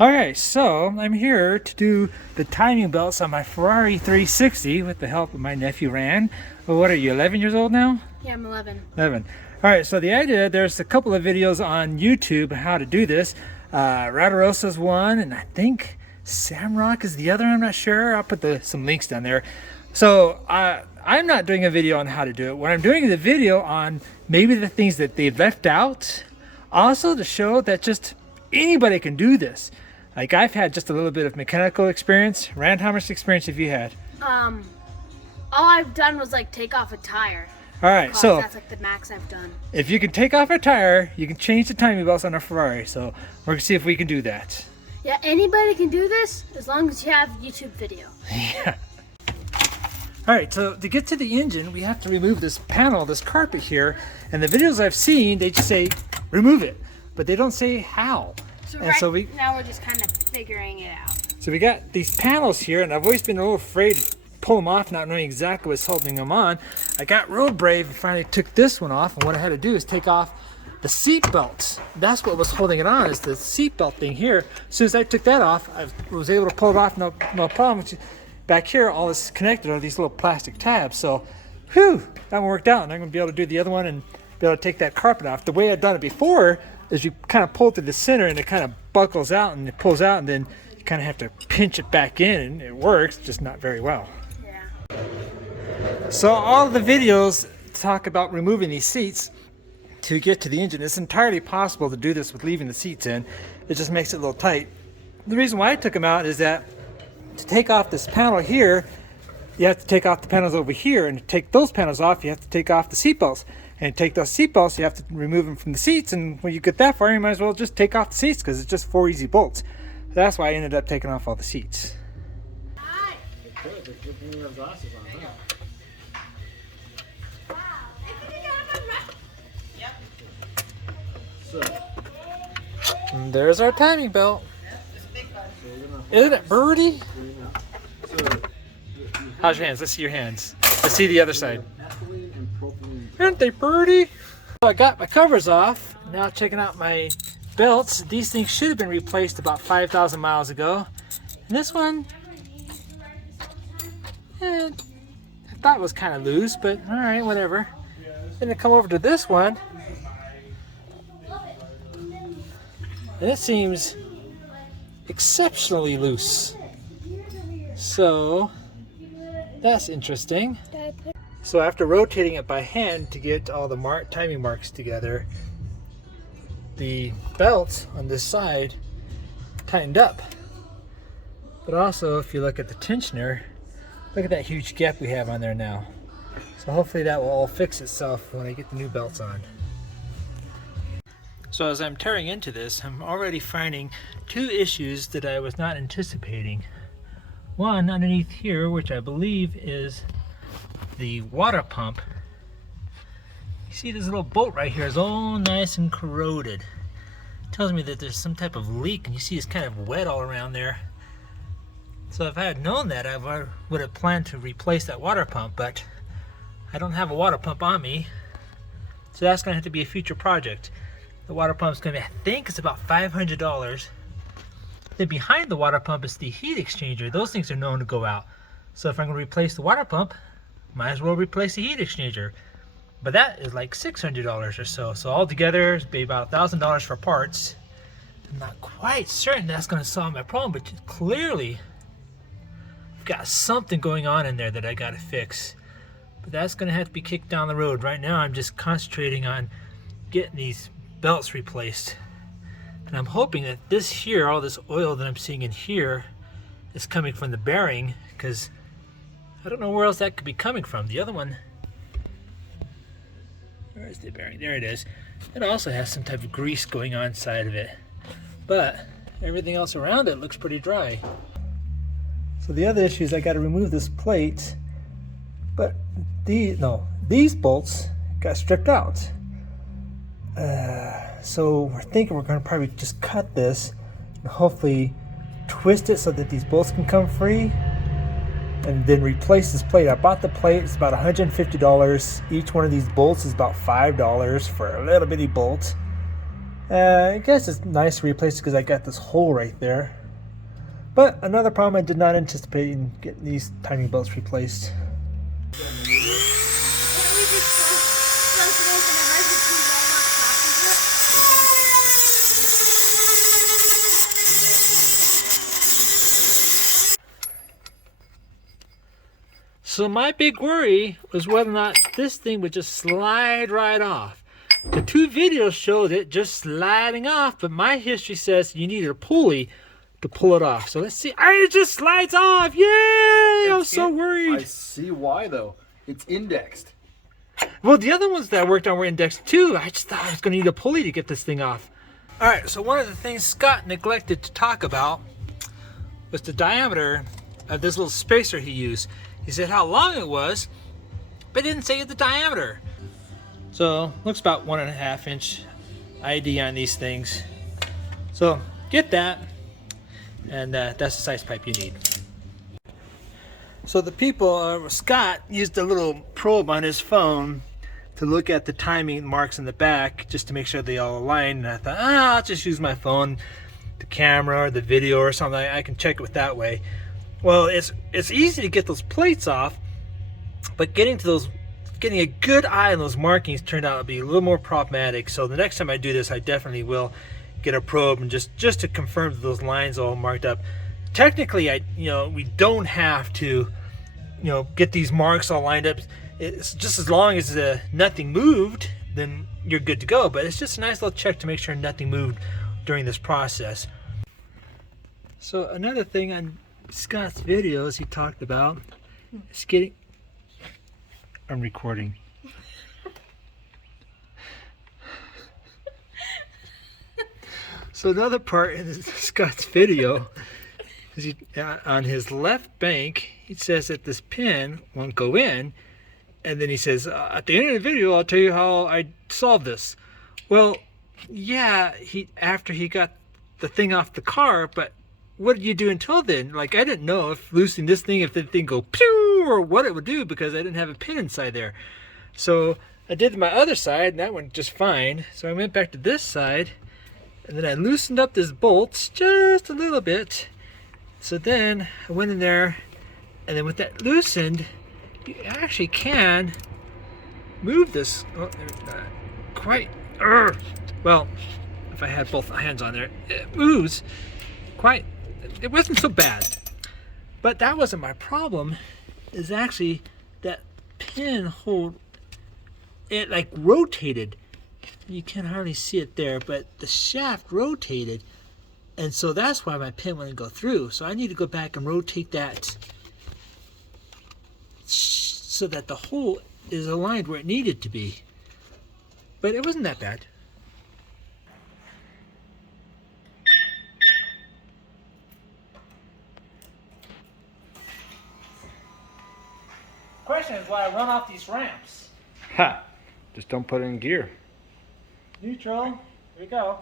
Alright, so I'm here to do the timing belts on my Ferrari 360 with the help of my nephew Rand. Well, what are you, 11 years old now? Yeah, I'm 11. 11. Alright, so the idea, there's a couple of videos on YouTube how to do this. Ratarossa's one, and I think Samrock is the other, I'm not sure. I'll put some links down there. So I'm not doing a video on how to do it. What I'm doing is a video on maybe the things that they've left out. Also to show that just anybody can do this. Like, I've had just a little bit of mechanical experience. Rand, how much experience have you had? All I've done was like take off a tire. All right, so that's like the max I've done. if you can take off a tire, you can change the timing belts on a Ferrari. So we're gonna see if we can do that. Yeah, anybody can do this as long as you have YouTube video. Yeah. All right, so to get to the engine, we have to remove this panel, this carpet here. And the videos I've seen, they just say remove it, but they don't say how. So now we're just kind of figuring it out. So we got these panels here, and I've always been a little afraid to pull them off, not knowing exactly what's holding them on. I got real brave and finally took this one off, and what I had to do is take off the seat belts. That's what was holding it on, is the seat belt thing here. As soon as I took that off, I was able to pull it off, no problem. Back here, all this connected are these little plastic tabs. So, whew, that one worked out, and I'm gonna be able to do the other one and be able to take that carpet off. The way I've done it before is you kind of pull to the center and it kind of buckles out and it pulls out, and then you kind of have to pinch it back in, and it works, just not very well. Yeah. So all of the videos talk about removing these seats to get to the engine. It's entirely possible to do this with leaving the seats in. It just makes it a little tight. The reason why I took them out is that to take off this panel here, you have to take off the panels over here, and to take those panels off, you have to take off the seat belts. And take those seat belts, you have to remove them from the seats, and when you get that far, you might as well just take off the seats because it's just 4 easy bolts. So that's why I ended up taking off all the seats. And there's our timing belt. Isn't it birdie? How's your hands? Let's see your hands. Let's see the other side. Aren't they pretty? So I got my covers off. Now checking out my belts. These things should have been replaced about 5,000 miles ago. And this one, I thought it was kind of loose, but all right, whatever. Then I come over to this one, and it seems exceptionally loose. So that's interesting. So after rotating it by hand to get all the timing marks together, the belts on this side tightened up. But also, if you look at the tensioner, look at that huge gap we have on there now. So hopefully that will all fix itself when I get the new belts on. So as I'm tearing into this, I'm already finding two issues that I was not anticipating. One underneath here, which I believe is the water pump. You see this little bolt right here is all nice and corroded. It tells me that there's some type of leak, and you see it's kind of wet all around there. So if I had known that, I would have planned to replace that water pump, but I don't have a water pump on me, so that's going to have to be a future project. The water pump's going to be, I think it's about $500. Then behind the water pump is the heat exchanger. Those things are known to go out. So if I'm going to replace the water pump, might as well replace the heat exchanger. But that is like $600 or so. So altogether, it's be about $1,000 for parts. I'm not quite certain that's going to solve my problem, but clearly I've got something going on in there that I got to fix. But that's going to have to be kicked down the road. Right now, I'm just concentrating on getting these belts replaced. And I'm hoping that this here, all this oil that I'm seeing in here, is coming from the bearing, because I don't know where else that could be coming from. The other one, where is the bearing? There it is. It also has some type of grease going on inside of it, but everything else around it looks pretty dry. So the other issue is I got to remove this plate, but these bolts got stripped out. So we're thinking we're going to probably just cut this and hopefully twist it so that these bolts can come free, and then replace this plate. I bought the plate. It's about $150. Each one of these bolts is about $5 for a little bitty bolt. I guess it's nice to replace it because I got this hole right there. But another problem I did not anticipate in getting these timing belts replaced. So my big worry was whether or not this thing would just slide right off. The two videos showed it just sliding off, but my history says you need a pulley to pull it off. So let's see. It just slides off. Yay! I was so worried. I see why though. It's indexed. Well, the other ones that I worked on were indexed too. I just thought I was going to need a pulley to get this thing off. All right, so one of the things Scott neglected to talk about was the diameter of this little spacer he used. He said how long it was, but didn't say the diameter. So looks about 1.5 inch ID on these things. So get that, and that's the size pipe you need. So the people, Scott used a little probe on his phone to look at the timing marks in the back just to make sure they all align. And I thought, I'll just use my phone, the camera or the video or something. I can check it with that way. Well, it's easy to get those plates off, but getting a good eye on those markings turned out to be a little more problematic. So the next time I do this, I definitely will get a probe and just to confirm that those lines are all marked up. Technically, we don't have to, get these marks all lined up. It's just as long as nothing moved, then you're good to go. But it's just a nice little check to make sure nothing moved during this process. So another thing on Scott's videos he talked about is getting... I'm recording. So another part in Scott's video is on his left bank, he says that this pin won't go in, and then he says, at the end of the video, I'll tell you how I solved this. Well, yeah, after he got the thing off the car, but what did you do until then? Like, I didn't know if loosening this thing, if the thing go pew or what it would do because I didn't have a pin inside there. So I did my other side and that went just fine. So I went back to this side and then I loosened up this bolts just a little bit. So then I went in there and then with that loosened, you actually can move this. Oh, quite. Well, if I had both hands on there, it moves quite. It wasn't so bad, but that wasn't my problem. Is actually that pin hold, it like rotated. You can hardly see it there, but the shaft rotated, and so that's why my pin wouldn't go through. So I need to go back and rotate that so that the hole is aligned where it needed to be. But it wasn't that bad. Question is why I run off these ramps. Ha! Just don't put it in gear. Neutral. Here we go.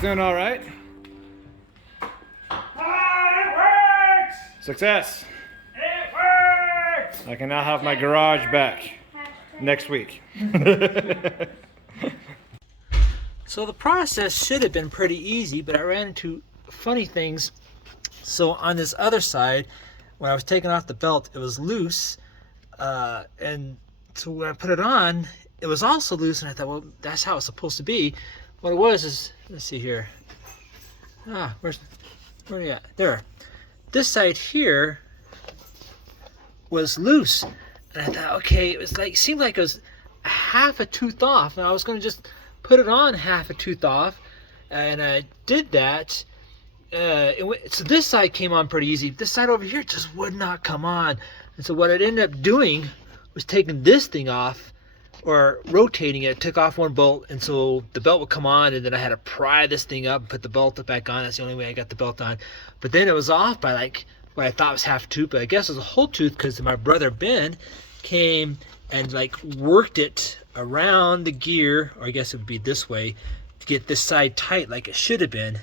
Doing all right. It works! Success. It works! I can now have my garage back next week. So the process should have been pretty easy, but I ran into funny things. So on this other side, when I was taking off the belt, it was loose. And so when I put it on, it was also loose. And I thought, well, that's how it's supposed to be. What it was is, let's see here. Where are you at? There. This side here was loose. And I thought, okay, it seemed like it was half a tooth off. And I was going to just put it on half a tooth off. And I did that. So this side came on pretty easy. This side over here just would not come on. And so what I ended up doing was taking this thing off or rotating it, took off one bolt, and so the belt would come on, and then I had to pry this thing up and put the belt back on. That's the only way I got the belt on. But then it was off by like what I thought was half tooth, but I guess it was a whole tooth because my brother Ben came and like worked it around the gear, or I guess it would be this way, to get this side tight like it should have been.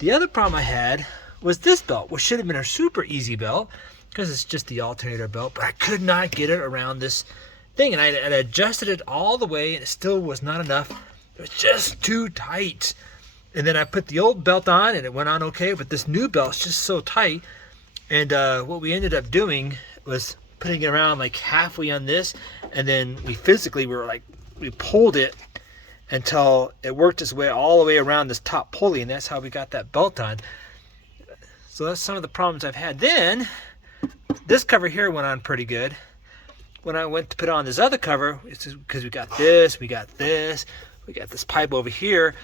The other problem I had was this belt, which should have been a super easy belt because it's just the alternator belt, but I could not get it around this thing, and I adjusted it all the way, and it still was not enough. It was just too tight. And then I put the old belt on, and it went on okay, but this new belt's just so tight. And what we ended up doing was putting it around like halfway on this, and then we pulled it until it worked its way all the way around this top pulley, and that's how we got that belt on. So that's some of the problems I've had. Then this cover here went on pretty good. When I went to put on this other cover, it's because we got this pipe over here,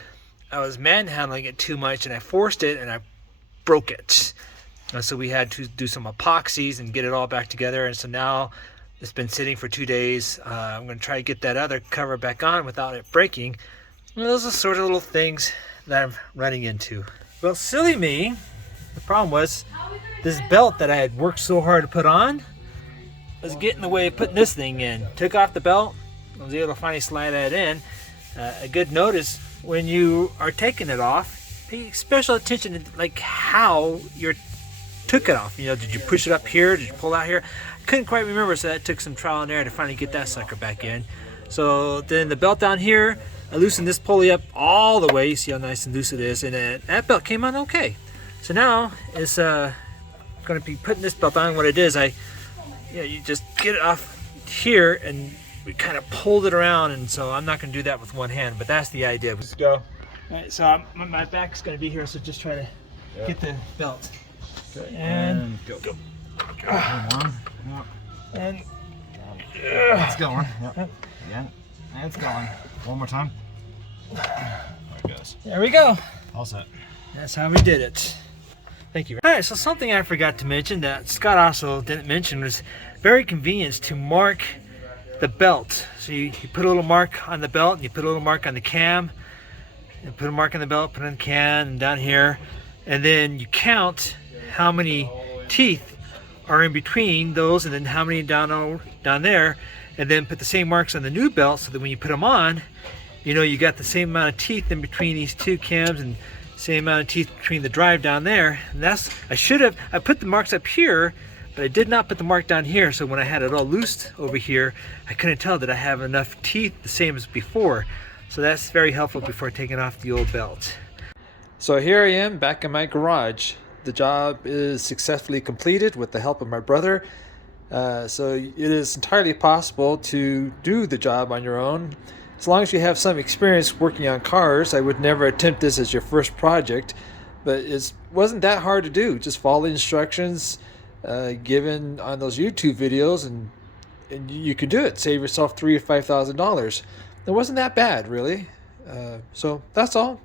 I was manhandling it too much, and I forced it, and I broke it. And so we had to do some epoxies and get it all back together. And so now it's been sitting for 2 days. I'm going to try to get that other cover back on without it breaking. And those are sort of little things that I'm running into. Well, silly me. The problem was this belt that I had worked so hard to put on was getting in the way of putting this thing in. Took off the belt. I was able to finally slide that in. A good note is when you are taking it off, pay special attention to like how you took it off. You know, did you push it up here? Did you pull out here? I couldn't quite remember, so that took some trial and error to finally get that sucker back in. So then the belt down here, I loosened this pulley up all the way. You see how nice and loose it is, and that belt came on okay. So now it's going to be putting this belt on. What it is, you just get it off here, and we kind of pulled it around, and so I'm not going to do that with one hand, but that's the idea. Let's go. All right, so my back's going to be here, so just try to get the belt. Okay. And go. And It's going. Yep. Yeah. And it's going. One more time. There it goes. there we go. All set. That's how we did it. Thank you. All right, so something I forgot to mention that Scott also didn't mention was very convenient to mark the belt. So you put a little mark on the belt, and you put a little mark on the cam, and put a mark on the belt, put it on the can, and down here, and then you count how many teeth are in between those, and then how many down there, and then put the same marks on the new belt so that when you put them on, you know you got the same amount of teeth in between these two cams and same amount of teeth between the drive down there. And I put the marks up here, but I did not put the mark down here, so when I had it all loosed over here, I couldn't tell that I have enough teeth the same as before. So that's very helpful before taking off the old belt. So here I am back in my garage. The job is successfully completed with the help of my brother. So it is entirely possible to do the job on your own. As long as you have some experience working on cars. I would never attempt this as your first project, but it wasn't that hard to do. Just follow the instructions given on those YouTube videos, and you can do it. Save yourself $3,000 or $5,000. It wasn't that bad, really. So that's all.